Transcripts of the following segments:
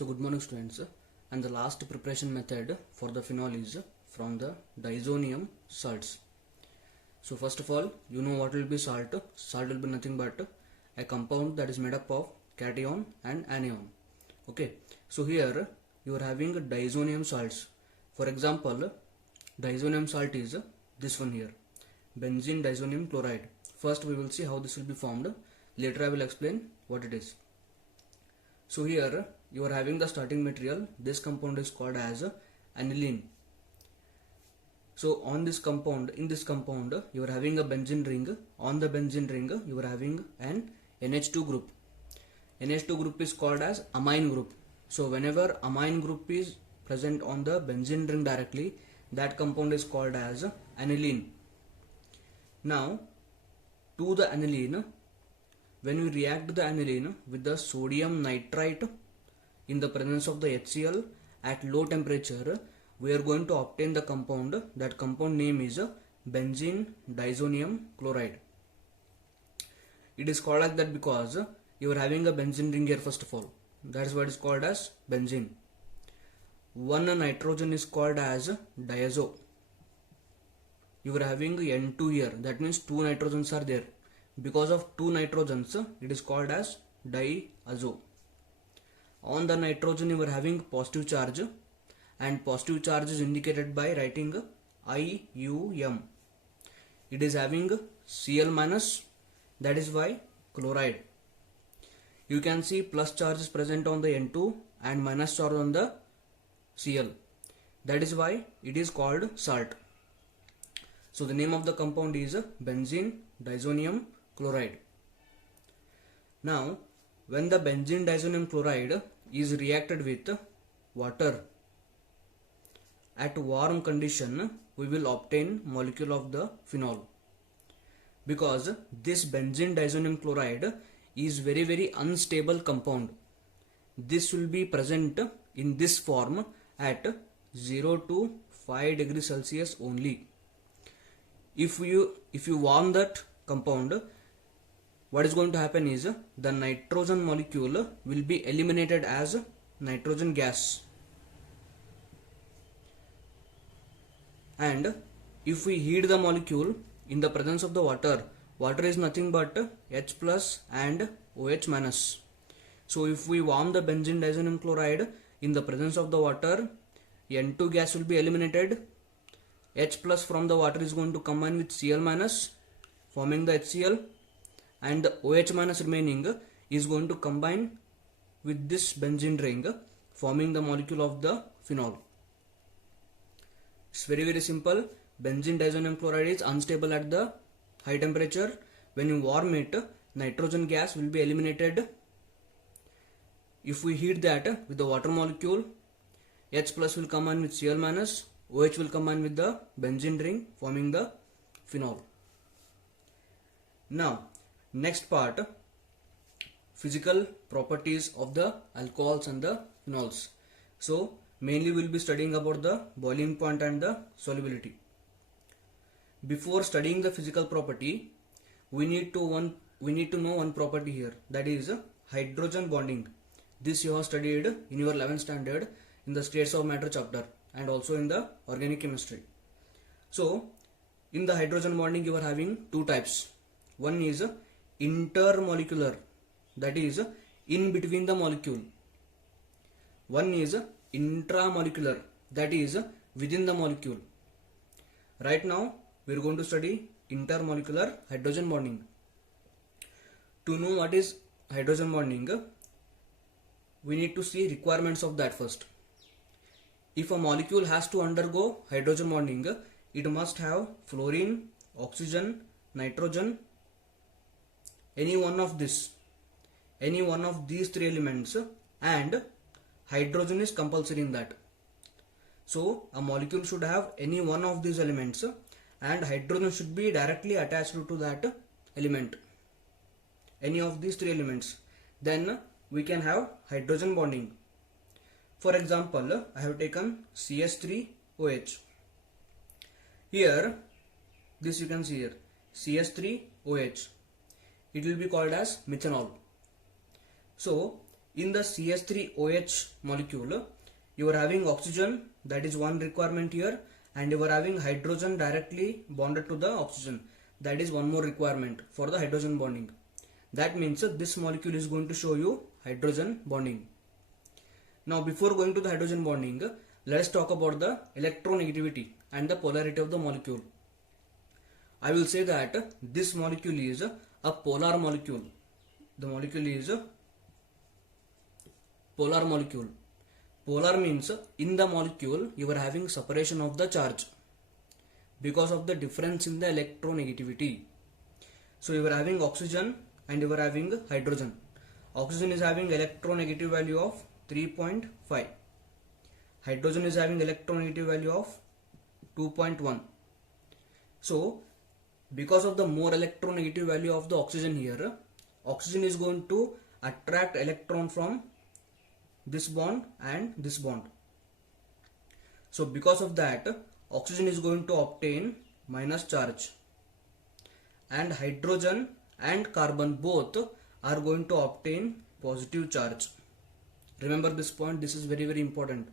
So good morning students, and the last preparation method for the phenol is from the diazonium salts. So first of all, you know what will be salt. Salt will be nothing but a compound that is made up of cation and anion. Okay, so here you are having diazonium salts. For example, diazonium salt is this one here, benzene diazonium chloride. First we will see how this will be formed. Later I will explain what it is. So here you are having the starting material. This compound is called as aniline. So on this compound, in this compound, you are having a benzene ring. On the benzene ring, you are having an NH2 group. NH2 group is called as amine group. So whenever amine group is present on the benzene ring directly, that compound is called as aniline. Now, to the aniline, when we react the aniline with the sodium nitrite in the presence of the HCl at low temperature, we are going to obtain the compound. That compound name is benzene diazonium chloride. It is called like that because you are having a benzene ring here first of all. That is what is called as benzene. One nitrogen is called as diazo. You are having N2 here. That means two nitrogens are there. Because of two nitrogens, it is called as diazo. On the nitrogen, you are having positive charge, and positive charge is indicated by writing IUM. It is having Cl minus, that is why chloride. You can see plus charge is present on the N2 and minus charge on the Cl. That is why it is called salt. So the name of the compound is benzene diazonium chloride. Now, when the benzene diazonium chloride is reacted with water at warm condition, we will obtain molecule of the phenol. Because this benzene diazonium chloride is very unstable compound. This will be present in this form at 0 to 5 degrees Celsius only. If you warm that compound, what is going to happen is the nitrogen molecule will be eliminated as nitrogen gas. And if we heat the molecule in the presence of the water, water is nothing but H plus and OH minus. So if we warm the benzene diazonium chloride in the presence of the water, N2 gas will be eliminated. H plus from the water is going to combine with Cl minus, forming the HCl, and the OH minus remaining is going to combine with this benzene ring, forming the molecule of the phenol. It's very simple. Benzene diazonium chloride is unstable at the high temperature. When you warm it, nitrogen gas will be eliminated. If we heat that with the water molecule, H plus will combine with Cl minus, OH will combine with the benzene ring, forming the phenol. Now, next part, physical properties of the alcohols and the phenols. So, mainly we will be studying about the boiling point and the solubility. Before studying the physical property, we need to know one property here, that is hydrogen bonding. This you have studied in your 11th standard in the states of matter chapter and also in the organic chemistry. So, in the hydrogen bonding you are having two types. One is intermolecular, that is in between the molecule. One is intramolecular, that is within the molecule. Right now we are going to study intermolecular hydrogen bonding. To know what is hydrogen bonding, we need to see requirements of that first. If a molecule has to undergo hydrogen bonding, it must have fluorine, oxygen, nitrogen, any one of these three elements, and hydrogen is compulsory in that. So a molecule should have any one of these elements and hydrogen should be directly attached to that element, any of these three elements. Then we can have hydrogen bonding. For example, I have taken CH3OH. Here, this you can see here, CH3OH. It will be called as methanol. So in the CH3OH molecule, you are having oxygen, that is one requirement here, and you are having hydrogen directly bonded to the oxygen, that is one more requirement for the hydrogen bonding. That means this molecule is going to show you hydrogen bonding. Now before going to the hydrogen bonding, let us talk about the electronegativity and the polarity of the molecule. I will say that this molecule is a polar molecule. The molecule is a polar molecule. Polar means in the molecule you are having separation of the charge because of the difference in the electronegativity. So you are having oxygen and you are having hydrogen. Oxygen is having electronegative value of 3.5. Hydrogen is having electronegative value of 2.1. So because of the more electronegative value of the oxygen here, oxygen is going to attract electron from this bond and this bond. So because of that, oxygen is going to obtain minus charge, and hydrogen and carbon both are going to obtain positive charge. Remember this point, this is very important.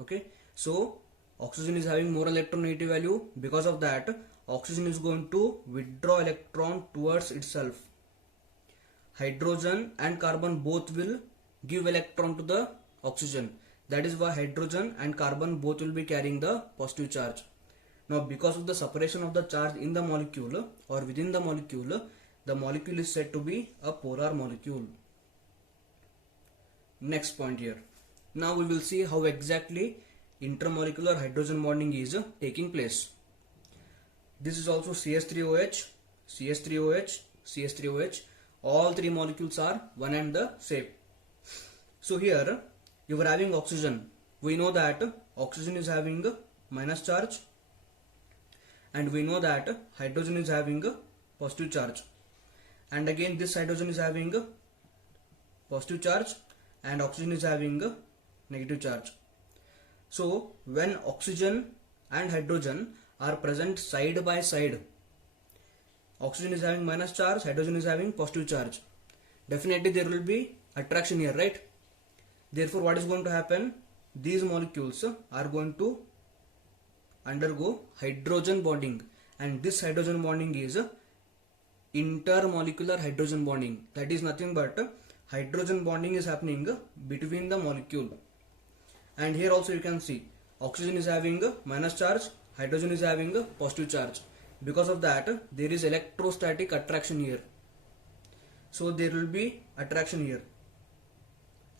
Okay, so oxygen is having more electronegative value. Because of that, oxygen is going to withdraw electron towards itself. Hydrogen and carbon both will give electron to the oxygen. That is why hydrogen and carbon both will be carrying the positive charge. Now because of the separation of the charge in the molecule or within the molecule is said to be a polar molecule. Next point here. Now we will see how exactly intermolecular hydrogen bonding is taking place. This is also CH3OH, CH3OH, CH3OH. All three molecules are one and the same. So here you are having oxygen. We know that oxygen is having minus charge, and we know that hydrogen is having positive charge, and again this hydrogen is having positive charge and oxygen is having negative charge. So when oxygen and hydrogen are present side by side, oxygen is having minus charge, hydrogen is having positive charge, definitely there will be attraction here, right? Therefore what is going to happen, these molecules are going to undergo hydrogen bonding, and this hydrogen bonding is intermolecular hydrogen bonding. That is nothing but hydrogen bonding is happening between the molecule. And here also you can see oxygen is having minus charge, hydrogen is having positive charge. Because of that there is electrostatic attraction here. So there will be attraction here,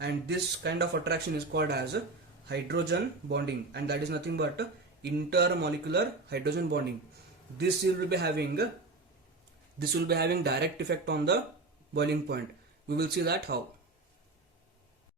and this kind of attraction is called as hydrogen bonding, and that is nothing but intermolecular hydrogen bonding. This will be having direct effect on the boiling point. We will see that how.